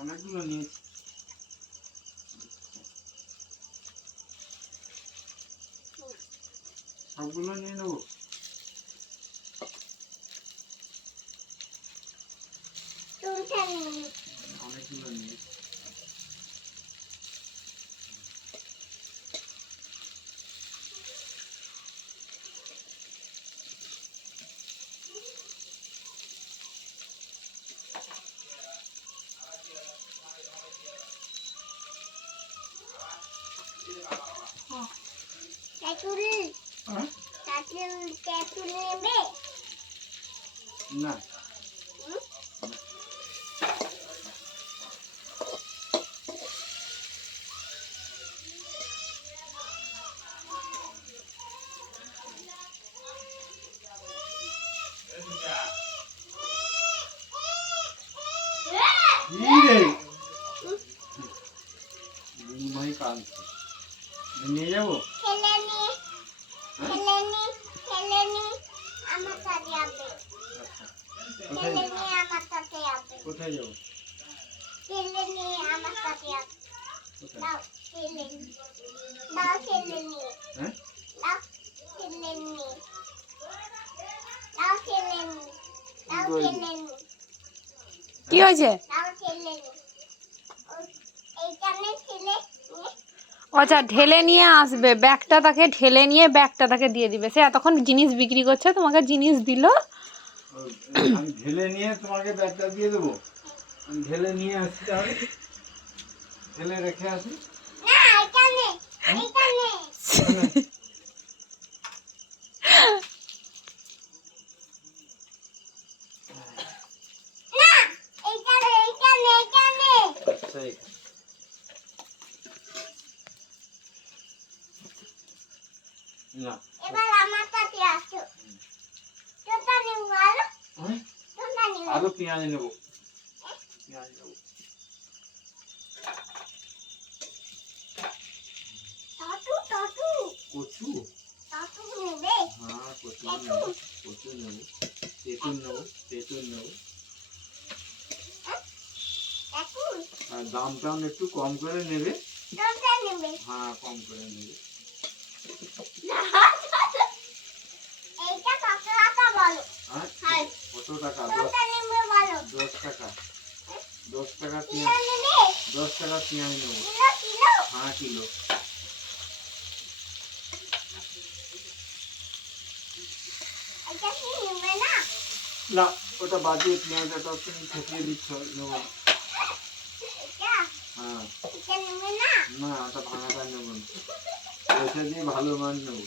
অনেকগুলো নিয়েছি। সবগুলো নিয়ে নেবো। অনেকগুলো নিয়ে না নিয়ে যাবো। কোথায় যাবো? কি হয়েছে? আচ্ছা, ঢেলে নিয়ে আসবে ব্যাগটা, তাকে ঠেলে নিয়ে ব্যাগটা তাকে দিয়ে দিবে। সে এতক্ষণ জিনিস বিক্রি করছে, তোমাকে জিনিস দিল। আমি ঢেলে নিয়ে তোমাকে ব্যাগটা দিয়ে দেবো। আমি ঢেলে নিয়ে আসছি, তাহলে ঢেলে রেখে আসি। না আরো পেঁয়াজ নেবো। পেঁয়াজ নেবো। কচু? হ্যাঁ, কচু নেবো। কচু নেবো। তেঁতুল নেবো। তেঁতুল নেবো। আর দাম টাম একটু কম করে নেবে। হ্যাঁ, কম করে নেবে। কত টাকা? 10 টাকা। 10 টাকা পেঁয়াজ। 10 টাকা পেঁয়াজ নেবো। হ্যাঁ, কিলো। না, ওটা বাজিয়ে পেঁয়াজটা তুমি ঠেকিয়ে দিচ্ছ, নেবো। হ্যাঁ, না ওটা ভাঙাটা নেবো না, পয়সা দিয়ে ভালো মাছ নেবো।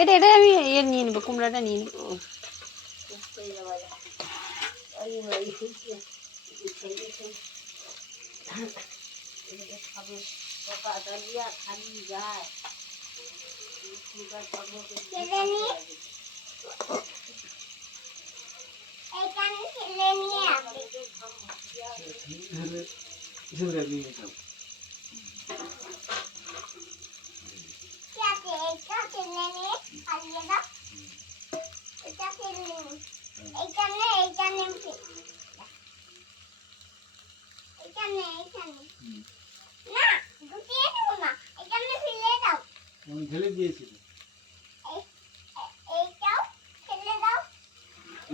এটা এটা আমি ইয়ে নিয়ে নেবো, কুমড়াটা নিয়ে নেবো। ঝুলে নিয়ে যাও। আমি ঢেলে দিয়েছি।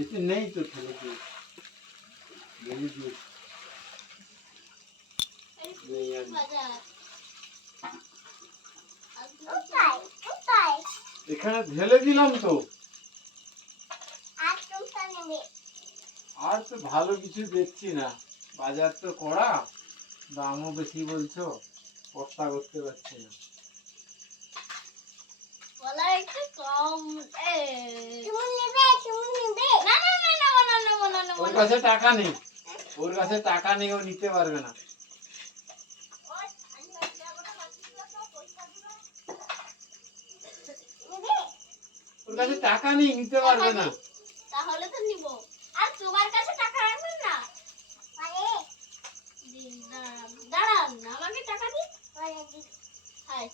এতে নেই তো, ঢেলে দিয়েছি। ঢেলে দিয়েছি। এখানে ঢেলে দিলাম তো। আর তো ভালো কিছু দেখছি না, বাজার তো কড়া, দামও বেশি বলছো, কর্তা করতে পারছি না। ওর কাছে টাকা নেই, ওর কাছে টাকা নেই, ও নিতে পারবে না। ওর কাছে টাকা নেই, নিতে পারবে না। তাহলে তো নিব। আর তোমার কাছে টাকা রাখবেন না? দাঁড়ান, আমাকে টাকা দিন। হ্যাঁ